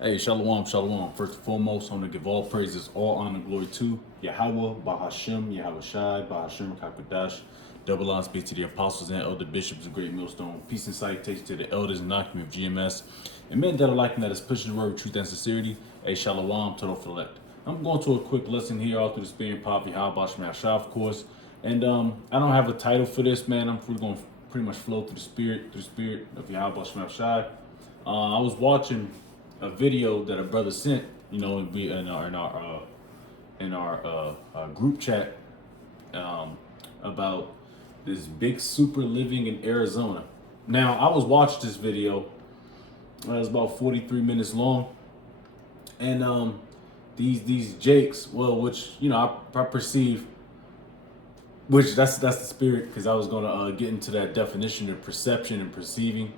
Hey, shalom, shalom. First and foremost, I want to give all praises, all honor, glory to Yahweh, Bahashem, Yahweh Shai, Bahashem, Kakadash. Double honors be to the apostles and elder bishops of Great Millstone. Peace and salutation to the elders and occupant of GMS. And men that are liking that is pushing the word of truth and sincerity. Hey, shalom, total select. I'm going to a quick lesson here, all through the Spirit and Pop, Yahweh, Bahashem, Shai, of course. And I don't have a title for this, man. I'm going to pretty much flow through the spirit of Yahweh, Bahashem, Shai. I was watching a video that a brother sent, we in our group chat, about this big super living in Arizona. Now I was watching this video. It was about 43 minutes long, and these Jakes, well, which I perceive, which that's the spirit, because I was gonna get into that definition of perception and perceiving.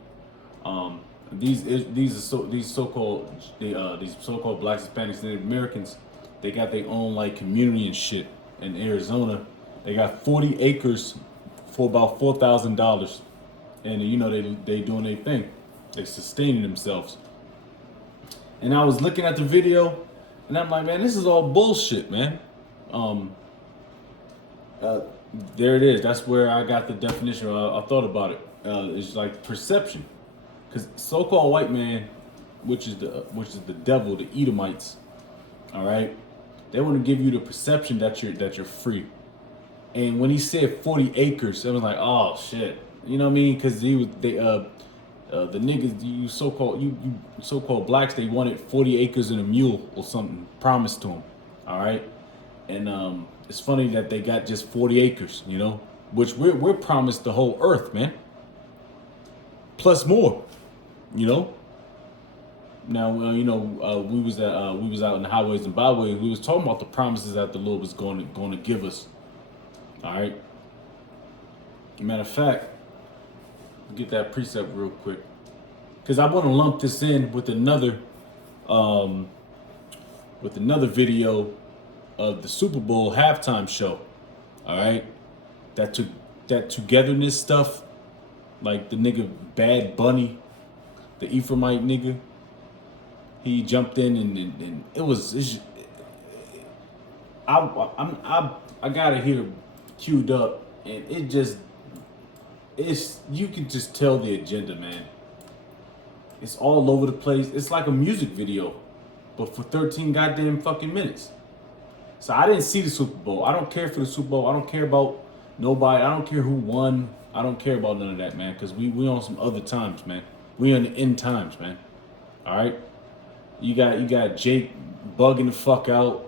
These so-called Blacks, Hispanics, Native Americans. They got their own like community and shit in Arizona. They got 40 acres for about $4,000, and they doing their thing. They sustaining themselves. And I was looking at the video, and I'm like, man, this is all bullshit, man. There it is. That's where I got the definition. I thought about it. It's like perception. Because so-called white man, which is the devil, the Edomites, all right, they want to give you the perception that you're free. And when he said 40 acres, I was like, oh shit, you know what I mean? Because the niggas, you so-called blacks, they wanted 40 acres and a mule or something promised to them, all right. And it's funny that they got just 40 acres, which we're promised the whole earth, man, plus more. Now we was out in the highways and byways. We was talking about the promises that the Lord was going to give us. All right. Matter of fact, get that precept real quick, because I want to lump this in with another video of the Super Bowl halftime show. All right, that togetherness stuff, like the nigga Bad Bunny, the Ephraimite nigga, he jumped in and it was. I got it here queued up, and you can just tell the agenda, man. It's all over the place. It's like a music video, but for 13 goddamn fucking minutes. So I didn't see the Super Bowl. I don't care for the Super Bowl. I don't care about nobody. I don't care who won. I don't care about none of that, man, because we on some other times, man. We on the end times, man. All right. You got Jake bugging the fuck out.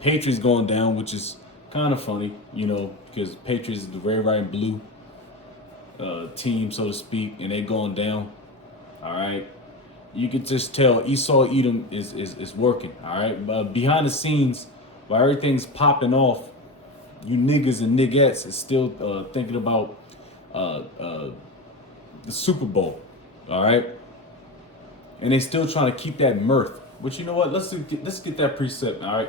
Patriots going down, which is kind of funny, because Patriots is the red, white, and blue team, so to speak, and they going down. All right. You could just tell Esau Edom is working. All right. But behind the scenes, while everything's popping off, you niggas and niggettes is still thinking about the Super Bowl, all right? And they still trying to keep that mirth. But you know what? Let's get that precept, all right?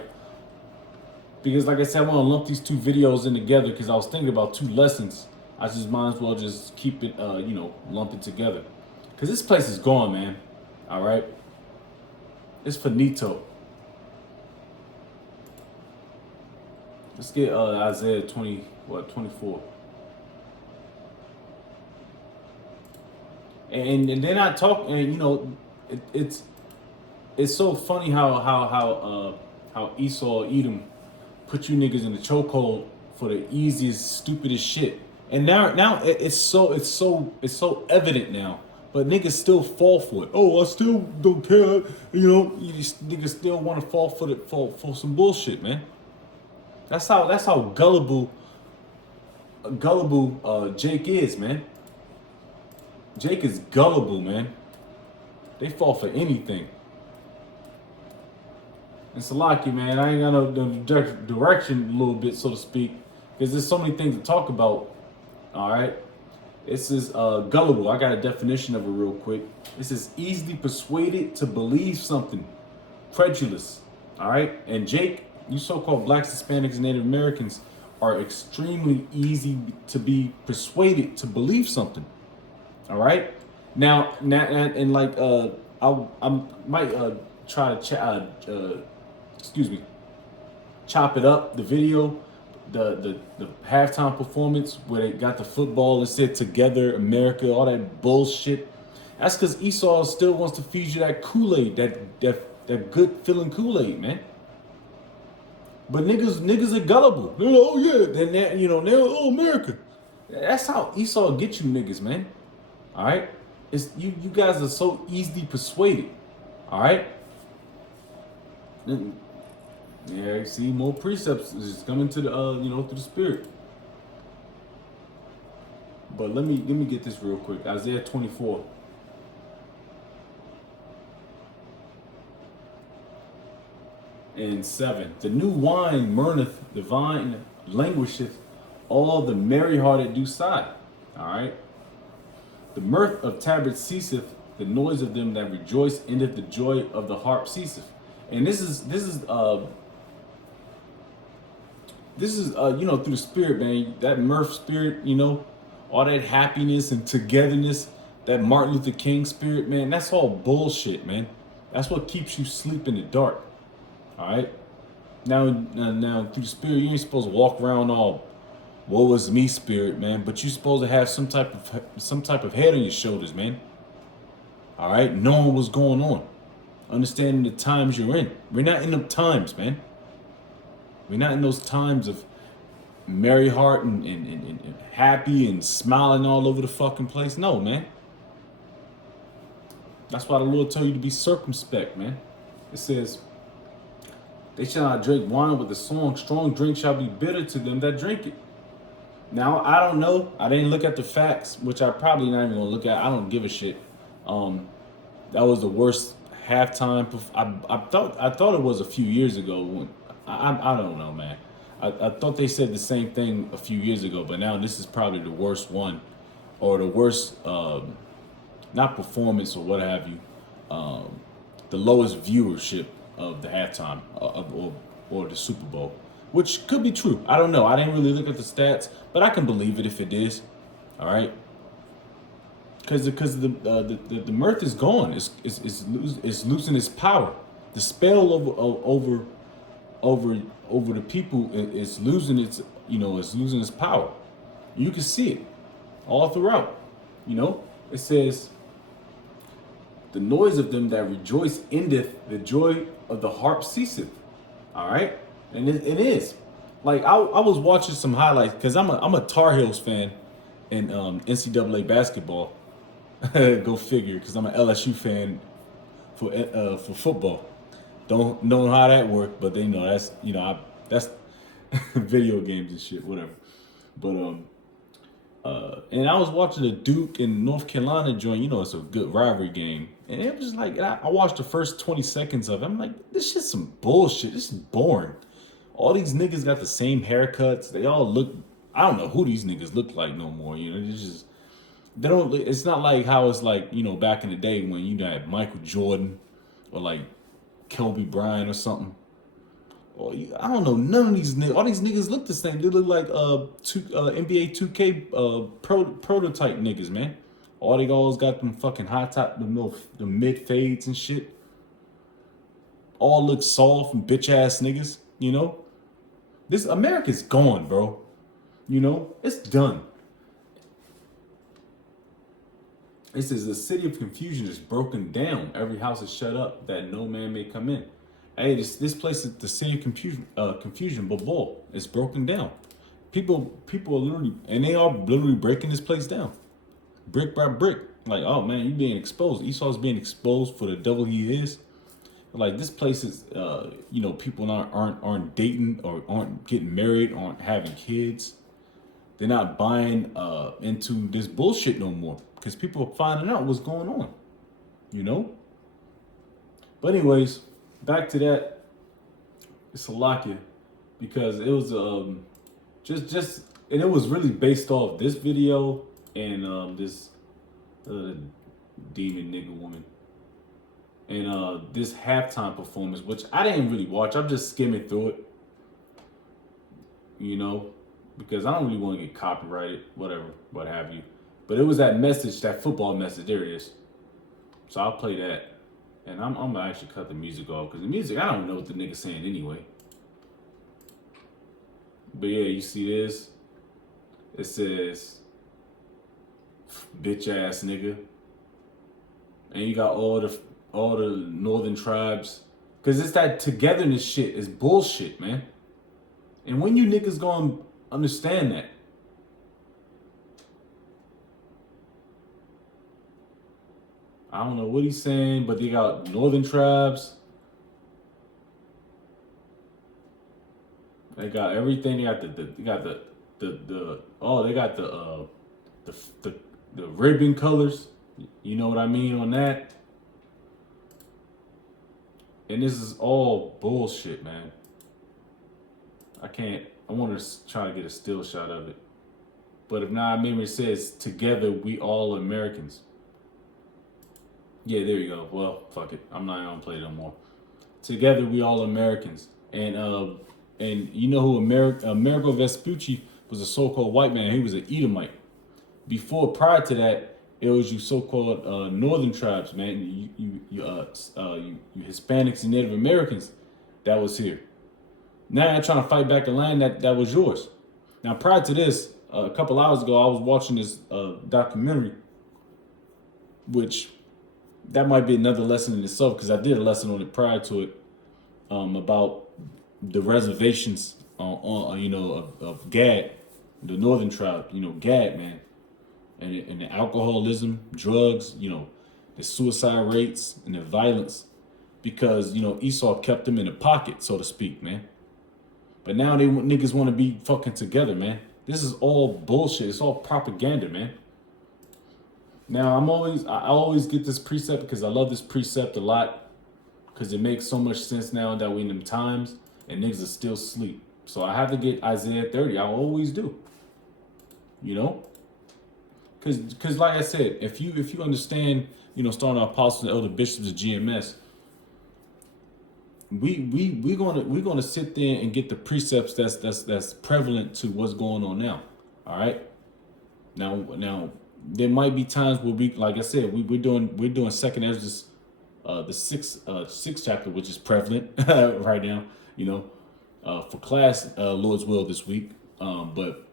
Because like I said, I want to lump these two videos in together, because I was thinking about two lessons. I just might as well just keep it, lump it together. Because this place is gone, man, all right? It's finito. Let's get Isaiah 24. And they're not talking. And it's so funny how Esau Edom put you niggas in the chokehold for the easiest, stupidest shit. And now it's so evident now. But niggas still fall for it. Oh, I still don't care. Niggas still want to fall for some bullshit, man. That's how gullible Jake is, man. Jake is gullible, man. They fall for anything. And Salaki, man, I ain't got no direction a little bit, so to speak, because there's so many things to talk about. All right. This is gullible. I got a definition of it real quick. This is easily persuaded to believe something. Credulous. All right. And Jake, you so-called Blacks, Hispanics, and Native Americans are extremely easy to be persuaded to believe something. All right. Now, and like I might try to excuse me, chop it up, the video, the halftime performance where they got the football and said "Together America," all that bullshit. That's because Esau still wants to feed you that Kool-Aid, that good feeling Kool-Aid, man. But niggas are gullible. They're like, oh yeah, then they're oh America. That's how Esau get you niggas, man. All right, it's you guys are so easily persuaded. All right. Yeah, you see more precepts is coming to the through the spirit. But let me get this real quick. Isaiah 24. And 7. The new wine murneth, the vine languisheth, all the merry-hearted do sigh. All right. The mirth of tabrets ceaseth, the noise of them that rejoice endeth, the joy of the harp ceaseth. And this is through the spirit, man. That mirth spirit, all that happiness and togetherness, that Martin Luther King spirit, man. That's all bullshit, man. That's what keeps you asleep in the dark. All right. Now through the spirit, you ain't supposed to walk around all woe is me spirit, man. But you're supposed to have some type of head on your shoulders, man. All right, knowing what's going on, understanding the times you're in. We're not in them times, man. We're not in those times of merry heart and happy and smiling all over the fucking place. No, man. That's why the Lord told you to be circumspect, man. It says, they shall not drink wine with the song. Strong drink shall be bitter to them that drink it. Now, I don't know. I didn't look at the facts, which I probably not even going to look at. I don't give a shit. That was the worst halftime. I thought it was a few years ago. When I don't know, man. I thought they said the same thing a few years ago, but now this is probably the worst one, or the worst, not performance or what have you, the lowest viewership of the halftime or the Super Bowl, which could be true. I don't know. I didn't really look at the stats, but I can believe it if it is. All right. Because the mirth is gone. It's losing its power. The spell over the people is losing its it's losing its power. You can see it all throughout. It says, the noise of them that rejoice endeth, the joy of the harp ceaseth. All right, and it is. Like I was watching some highlights because I'm a Tar Heels fan in NCAA basketball. Go figure, because I'm an LSU fan for football. Don't know how that worked, but that's video games and shit, whatever. But and I was watching the Duke and North Carolina joint. It's a good rivalry game, and it was like I watched the first 20 seconds of it. I'm like, this shit's some bullshit. This is boring. All these niggas got the same haircuts. They all look. I don't know who these niggas look like no more. It's just. They don't. It's not like how it's like back in the day when you had Michael Jordan or like Kobe Bryant or something. Or I don't know. None of these niggas. All these niggas look the same. They look like NBA 2K prototype niggas, man. All they always got them fucking high top, the mid fades and shit. All look soft and bitch ass niggas. This America's gone, bro. It's done. It says the city of confusion is broken down. Every house is shut up, that no man may come in. Hey, this place is the city of confusion, but bull, it's broken down. People are literally, and they are literally breaking this place down, brick by brick. Like, oh man, you being exposed. Esau's being exposed for the devil he is. Like this place is, people aren't dating or aren't getting married, aren't having kids. They're not buying into this bullshit no more because people are finding out what's going on, But anyways, back to that. It's Salakia, because it was just and it was really based off this video and this demon nigga woman and this halftime performance, which I didn't really watch. I'm just skimming through it, because I don't really want to get copyrighted, whatever, what have you. But it was that message, that football message. There it is. So I'll play that. And I'm gonna actually cut the music off because the music, I don't know what the nigga's saying anyway. But yeah, you see this? It says, bitch ass nigga. And you got all the northern tribes. Cause it's that togetherness shit is bullshit, man. And when you niggas gonna understand that? I don't know what he's saying, but they got northern tribes. They got everything. They got they got they got the ribbon colors. You know what I mean on that? And this is all bullshit, man. I want to try to get a still shot of it. But if not, maybe it says, together we all Americans. Yeah, there you go. Well, fuck it. I'm not gonna play it no more. Together we all Americans. And you know who Amerigo Vespucci was, a so-called white man. He was an Edomite. Prior to that, it was you so-called northern tribes, man. You Hispanics and Native Americans that was here. Now you're trying to fight back the land that was yours. Now, prior to this, a couple hours ago, I was watching this documentary, which that might be another lesson in itself, because I did a lesson on it prior to it, about the reservations of Gad, the northern tribe, Gad, man, and the alcoholism, drugs, the suicide rates and the violence, because Esau kept them in the pocket, so to speak, man. But now niggas want to be fucking together, man. This is all bullshit. It's all propaganda, man. Now I always get this precept because I love this precept a lot, because it makes so much sense now that we in them times and niggas are still asleep. So I have to get Isaiah 30. I always do. Because like I said, if you understand, starting our apostles and elder bishops of GMS, we're gonna sit there and get the precepts that's prevalent to what's going on now. All right. Now there might be times where we, like I said, we're doing Second Ezra, the sixth chapter, which is prevalent right now. For class, Lord's will this week. But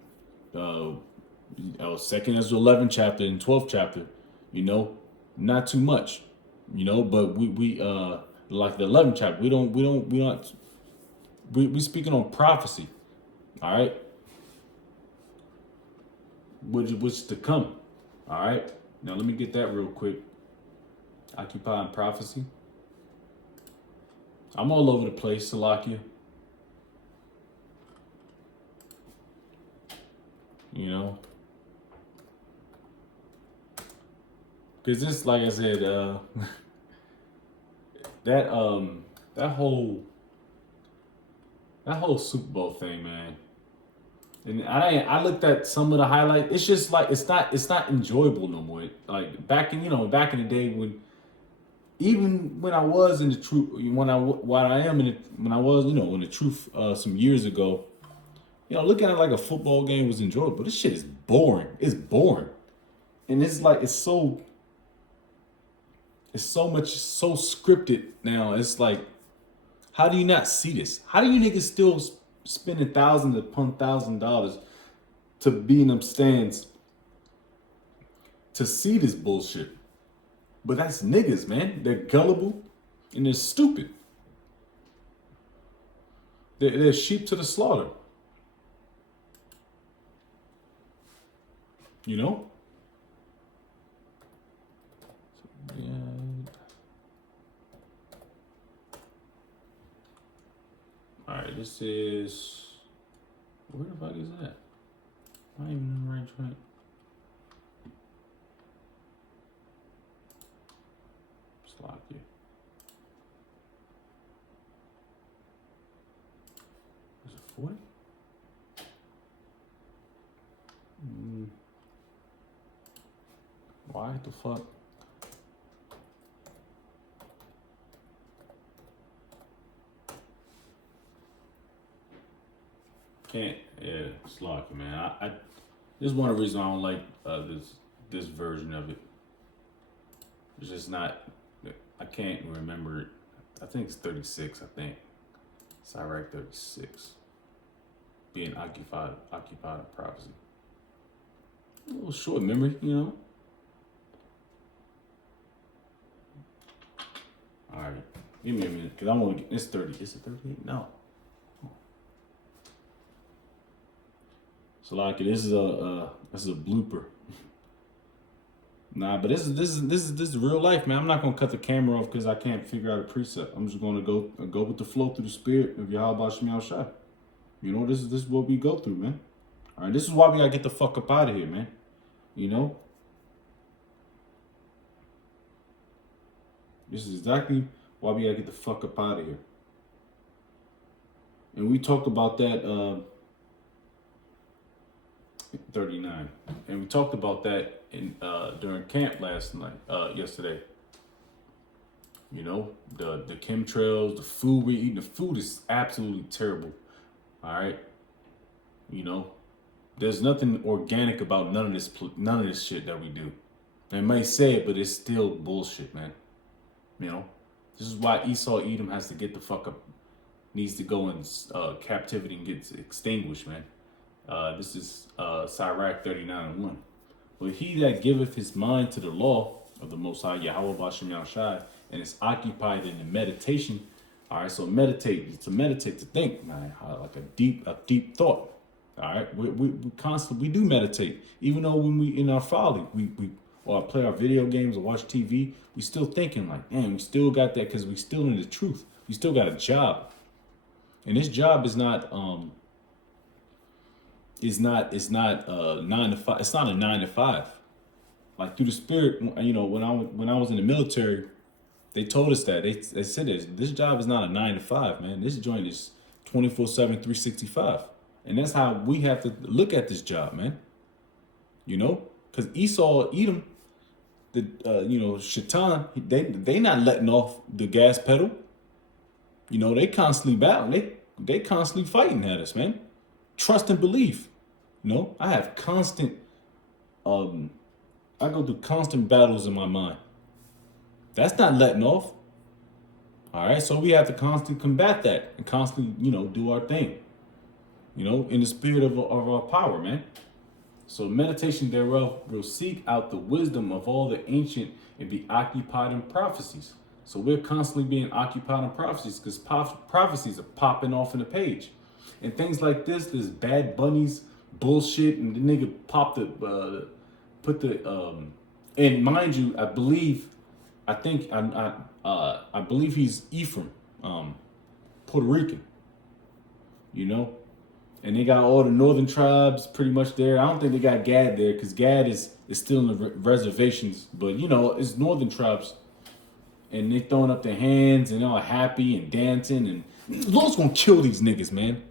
Second Ezra 11 chapter and 12th chapter, not too much, but we like the 11th chapter, we speaking on prophecy, all right, which to come, all right. Now let me get that real quick. Occupying prophecy. I'm all over the place, Salakia. Because this, like I said, that whole Super Bowl thing, man. And I looked at some of the highlights. It's just like it's not enjoyable no more. Like back in the day when I was in the truth, when I was in the truth some years ago, looking at it like a football game was enjoyable. This shit is boring. It's boring, and it's like it's so much so scripted now. It's like, how do you not see this? How do you niggas still spending thousands upon $1,000 to be in them stands to see this bullshit? But that's niggas, man. They're gullible and they're stupid. They're sheep to the slaughter. Yeah. All right, this is, where the fuck is that? I ain't even in the right track. Slot here. Is it 40? Why the fuck? Can't, yeah, Slocky, man. I this is one of the reasons I don't like this version of it. It's just not. I can't remember it. I think it's 36. I think Sirach 36. Being occupied in prophecy. A little short memory, you know. All right, give me a minute, cause I want to get this 30. Is it 38? No. So like this is a blooper. Nah, but this is real life, man. I'm not gonna cut the camera off because I can't figure out a preset. I'm just gonna go with the flow through the spirit of Yahweh Shemiel Shai. You know, this is what we go through, man. All right, this is why we gotta get the fuck up out of here, man. You know, this is exactly why we gotta get the fuck up out of here. And we talked about that 39, and we talked about that in during camp yesterday. You know, the chemtrails, the food we're eating. The food is absolutely terrible. All right, you know, there's nothing organic about none of this shit that we do. They may say it, but it's still bullshit, man. You know, this is why Esau Edom has to get the fuck up, needs to go in captivity and get extinguished, man. This is Sirach 39:1. But he that giveth his mind to the law of the Most High Yahweh Bashim Shai and is occupied in the meditation. All right, so meditate, to think, man, like a deep thought. All right, we constantly do meditate, even though when we in our folly, we or play our video games or watch TV, we still thinking like, damn, we still got that because we still in the truth. We still got a job, and this job is not 9 to 5. It's not a 9 to 5. Like through the spirit, you know, when I was in the military, they told us that they said this job is not a 9 to 5, man. This joint is 24/7, 365, and that's how we have to look at this job, man. You know, because Esau, Edom, Shaitan, they not letting off the gas pedal. You know, they constantly battling. They constantly fighting at us, man. Trust and belief. You know, I have constant, I go through constant battles in my mind. That's not letting off. All right, so we have to constantly combat that and constantly, you know, do our thing. You know, in the spirit of our power, man. So meditation thereof will seek out the wisdom of all the ancient and be occupied in prophecies. So we're constantly being occupied in prophecies because prophecies are popping off in the page. And things like this Bad Bunny's bullshit, and the nigga popped and mind you, I believe he's Ephraim, Puerto Rican, you know, and they got all the northern tribes pretty much there. I don't think they got Gad there because Gad is still in the reservations, but you know, it's northern tribes, and they throwing up their hands and they're all happy and dancing, and the Lord's gonna kill these niggas, man.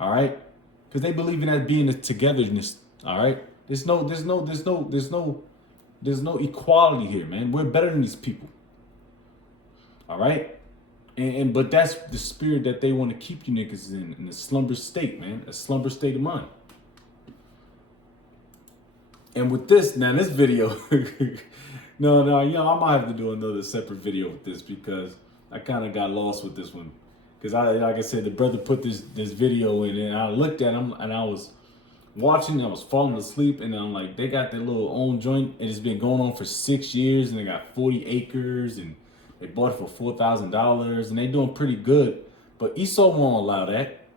All right, because they believe in that being a togetherness. All right, there's no equality here, man. We're better than these people. All right, but that's the spirit that they want to keep you niggas in a slumber state, man, a slumber state of mind. And with this video, no, you know, I might have to do another separate video with this because I kind of got lost with this one. Because like I said, the brother put this video in, and I looked at him, and I was watching, I was falling asleep, and I'm like, they got their little own joint, and it's been going on for 6 years, and they got 40 acres, and they bought it for $4,000, and they doing pretty good. But Esau won't allow that.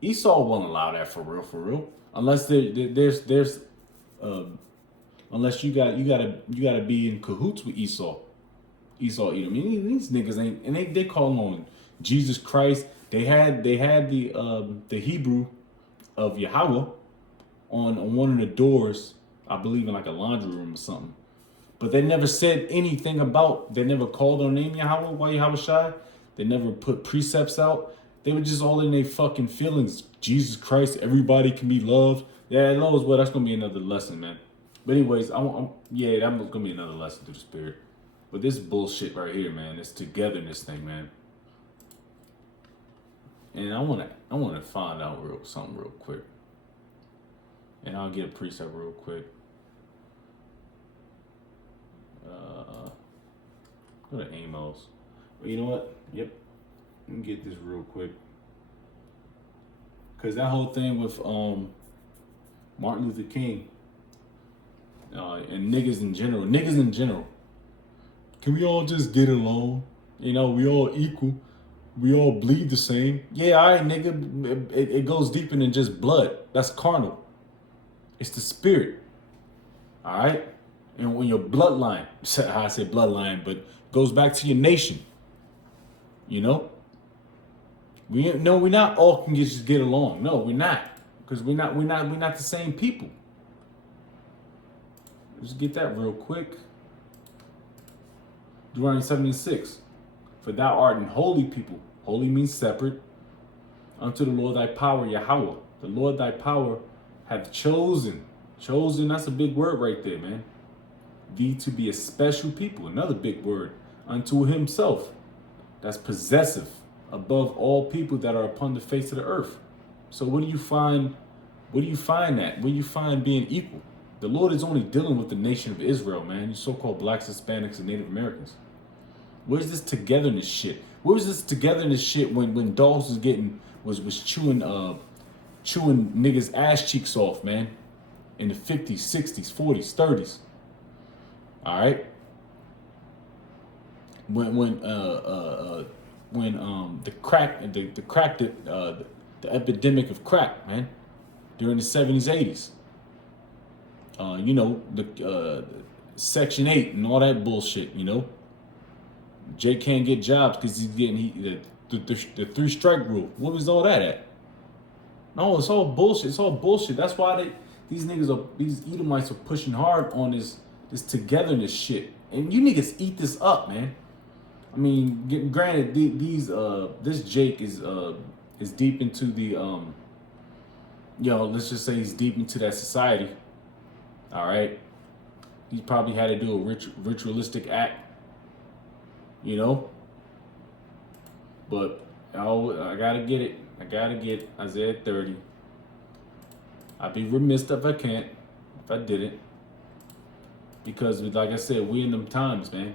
Esau won't allow that for real. Unless unless you gotta be in cahoots with Esau. I mean, these niggas ain't, and they call on Jesus Christ. They had the Hebrew of Yahweh on one of the doors, I believe in like a laundry room or something. But they never said anything about, they never called on name Yahweh while Yahweh Shai. They never put precepts out. They were just all in their fucking feelings. Jesus Christ, everybody can be loved. Yeah, knows what, that's gonna be another lesson, man. But anyways, that's gonna be another lesson through the spirit. But this bullshit right here, man, this togetherness thing, man. And I wanna find out something real quick. And I'll get a precept real quick. Go to Amos. But you know what? Yep. Let me get this real quick. Cause that whole thing with Martin Luther King and niggas in general. Can we all just get along? You know, we all equal. We all bleed the same. Yeah, all right, nigga. It goes deeper than just blood. That's carnal. It's the spirit. All right? And when your bloodline, I say bloodline, but goes back to your nation. You know? We're not all can just get along. No, we're not. Because we're not the same people. Let's get that real quick. Deuteronomy 76. For thou art an holy people. Holy means separate. Unto the Lord thy power, Yahweh. The Lord thy power hath chosen. Chosen, that's a big word right there, man. Thee to be a special people. Another big word. Unto himself. That's possessive. Above all people that are upon the face of the earth. So what do you find? What do you find that? Where do you find being equal? The Lord is only dealing with the nation of Israel, man. You so-called blacks, Hispanics, and Native Americans. Where's this togetherness shit? Where was this togetherness shit when dogs was chewing niggas ass cheeks off, man? In the 50s, 60s, 40s, 30s. All right. When the epidemic of crack, man, during the 70s, 80s. You know, the Section 8 and all that bullshit, you know. Jay can't get jobs because he's getting the 3-strike rule. What was all that at? No, it's all bullshit. It's all bullshit. That's why these Edomites are pushing hard on this togetherness shit. And you niggas eat this up, man. I mean, granted, this Jake is deep into the let's just say he's deep into that society. All right, he probably had to do a ritualistic act, you know. But I gotta get it. I gotta get Isaiah 30. I'd be remiss if I didn't, because like I said, we in them times, man.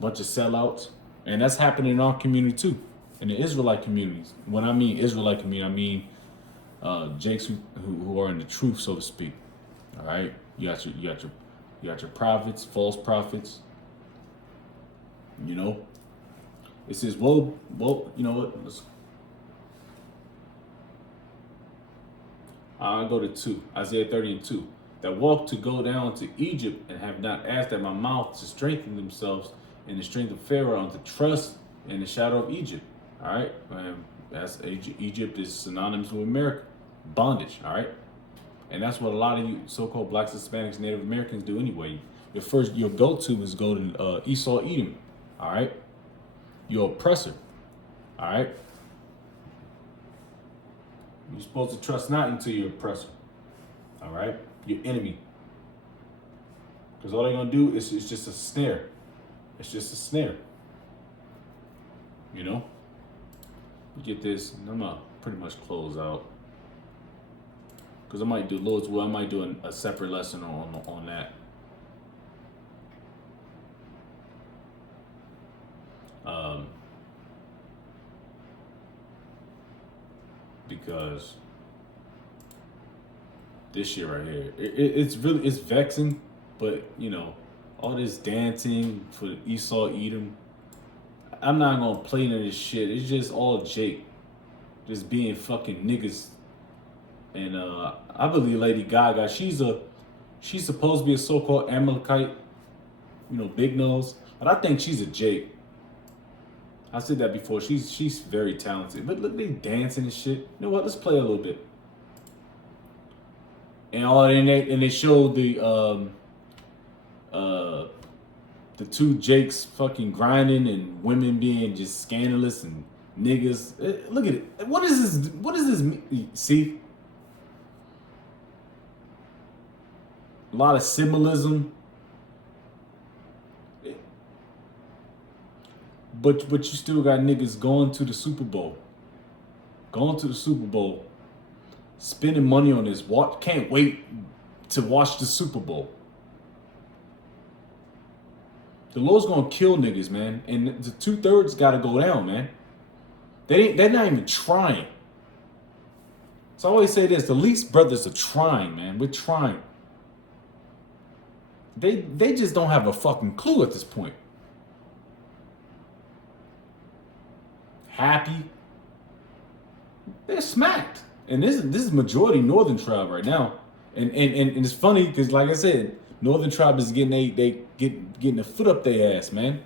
Bunch of sellouts. And that's happening in our community too, in the Israelite communities. When I mean Israelite community, I mean Jakes who are in the truth, so to speak. All right, you got your prophets, false prophets. You know, it says, well, you know what? I'll go to 2, Isaiah 30 and 2. That walk to go down to Egypt and have not asked at my mouth to strengthen themselves in the strength of Pharaoh and to trust in the shadow of Egypt. All right, that's Egypt is synonymous with America, bondage. All right, and that's what a lot of you so-called blacks, Hispanics, Native Americans do anyway. Your go-to is go to Esau, Edom. All right, your oppressor. All right, you're supposed to trust not into your oppressor. All right, your enemy, because all they're gonna do is just a snare. It's just a snare. You know? You get this, and I'm gonna pretty much close out. Because I might do Lord's will, I might do a separate lesson on that. Because this shit right here, it's vexing, but you know, all this dancing for Esau, Edom, I'm not gonna play none of this shit. It's just all Jake, just being fucking niggas. And I believe Lady Gaga, she's supposed to be a so-called Amalekite, you know, big nose, but I think she's a Jake. I said that before. She's very talented, but look, they dancing and shit. You know what? Let's play a little bit. And they showed the two Jakes fucking grinding and women being just scandalous and niggas. Look at it. What is this? What does this see? A lot of symbolism. But you still got niggas going to the Super Bowl. Spending money on this. Can't wait to watch the Super Bowl. The Lord's gonna kill niggas, man. And the 2/3 gotta go down, man. They're not even trying. So I always say this: the least brothers are trying, man. We're trying. They just don't have a fucking clue at this point. Happy. They're smacked. And this is majority Northern tribe right now. And it's funny because, like I said, Northern tribe is getting getting the foot up their ass, man.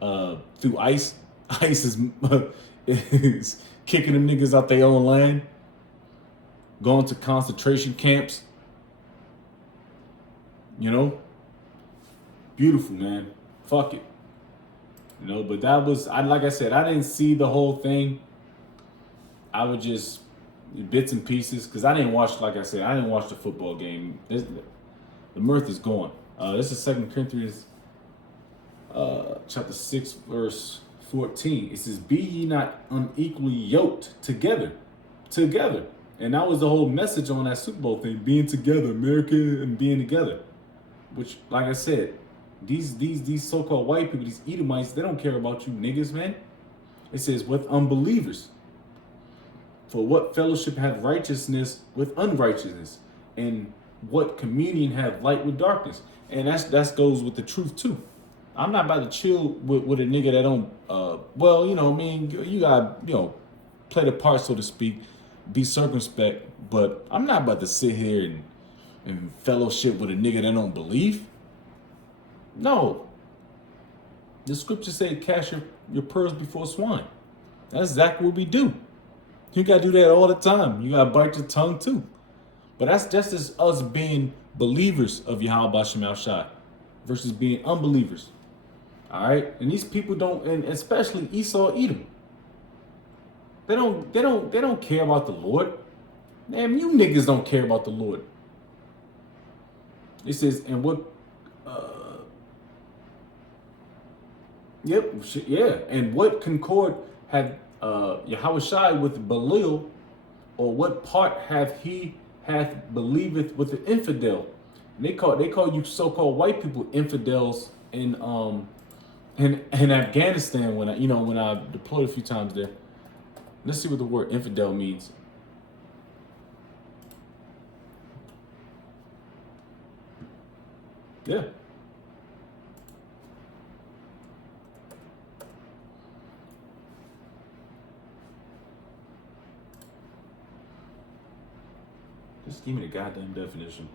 Through ICE. ICE is kicking them niggas out their own land. Going to concentration camps. You know? Beautiful, man. Fuck it. You know, but that was, like I said, I didn't see the whole thing. I would just bits and pieces because I didn't watch, like I said, I didn't watch the football game. The mirth is gone. This is 2 Corinthians chapter 6, verse 14. It says, "Be ye not unequally yoked together." Together. And that was the whole message on that Super Bowl thing, being together, America and being together. Which, like I said, these so-called white people, these Edomites, they don't care about you niggas, man. It says, with unbelievers. For what fellowship hath righteousness with unrighteousness? And what communion hath light with darkness? And that goes with the truth too. I'm not about to chill with a nigga that don't, well, you know, I mean, you gotta, you know, play the part, so to speak, be circumspect, but I'm not about to sit here and fellowship with a nigga that don't believe. No. The scripture say cast your pearls before swine. That's exactly what we do. You gotta do that all the time. You gotta bite your tongue too. But that's just as us being believers of Yahweh B'Shem Al-Shai versus being unbelievers. All right? And these people don't, and especially Esau, Edom. They don't care about the Lord. Man, you niggas don't care about the Lord. It says, and what, and what concord had Yahweh Shai with Belial, or what part hath believeth with the infidel? And they call you so-called white people infidels in Afghanistan when I deployed a few times there. Let's see what the word infidel means. Yeah. Just give me the goddamn definition.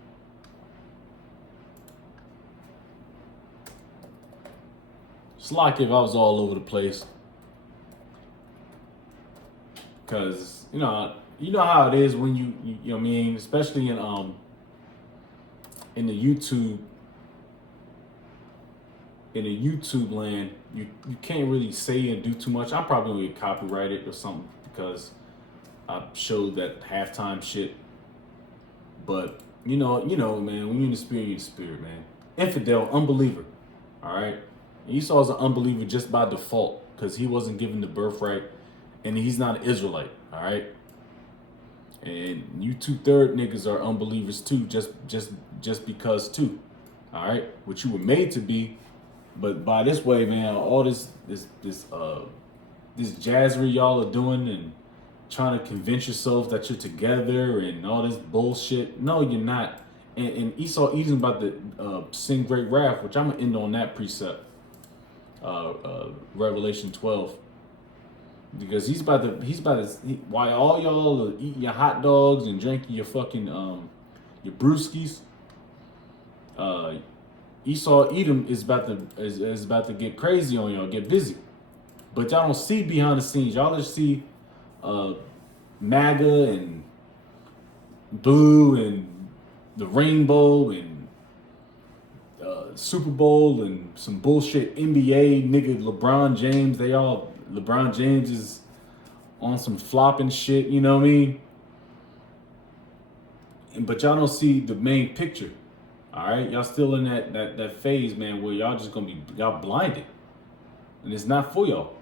It's like if I was all over the place. Cause you know how it is when you know what I mean, especially in the YouTube land, you can't really say and do too much. I'm probably gonna get copyrighted or something because I showed that halftime shit. But you know, man, when you're in the spirit, man. Infidel, unbeliever. All right. Esau is an unbeliever just by default because he wasn't given the birthright, and he's not an Israelite. All right. And you 2/3 niggas are unbelievers too, just because too. All right, what you were made to be. But by this way, man, all this jazzery y'all are doing and trying to convince yourself that you're together and all this bullshit. No, you're not. And Esau Edom's about to sing great wrath, which I'm gonna end on that precept. Revelation 12. Because he's about to while all y'all are eating your hot dogs and drinking your fucking your brewskis, Esau Edom is about to get crazy on y'all, get busy. But y'all don't see behind the scenes. Y'all just see MAGA and blue and the rainbow and Super Bowl and some bullshit NBA nigga LeBron James. LeBron James is on some flopping shit, you know what I mean? But y'all don't see the main picture. All right, y'all still in that phase, man, where y'all just gonna be blinded, and it's not for y'all.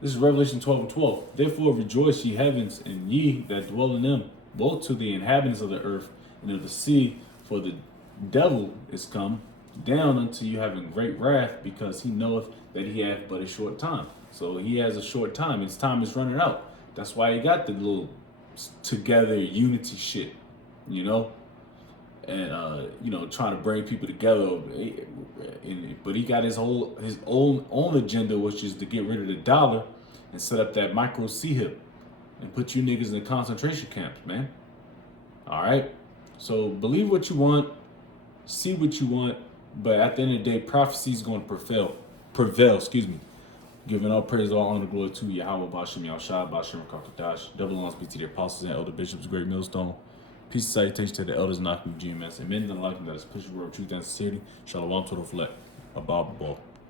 This is Revelation 12:12. Therefore rejoice, ye heavens, and ye that dwell in them, both to the inhabitants of the earth and of the sea, for the devil is come down until you having great wrath, because he knoweth that he hath but a short time. So he has a short time. His time is running out. That's why he got the little together unity shit, you know, and you know, trying to bring people together. But he got his own agenda, which is to get rid of the dollar and set up that micro C-hip and put you niggas in the concentration camps, man. All right. So believe what you want, see what you want, but at the end of the day, prophecy is going to prevail. Excuse me. Giving all praise, all honor, glory to Yahweh, Bashem, Yahushua, Bashem, Rakakadash. Double honors be to the apostles and elder bishops, great millstone. Peace and salutation to the elders, knocking GMS. Amen. And liking that is pushing word of truth and sincerity. Shalom to the fleck. Above the ball.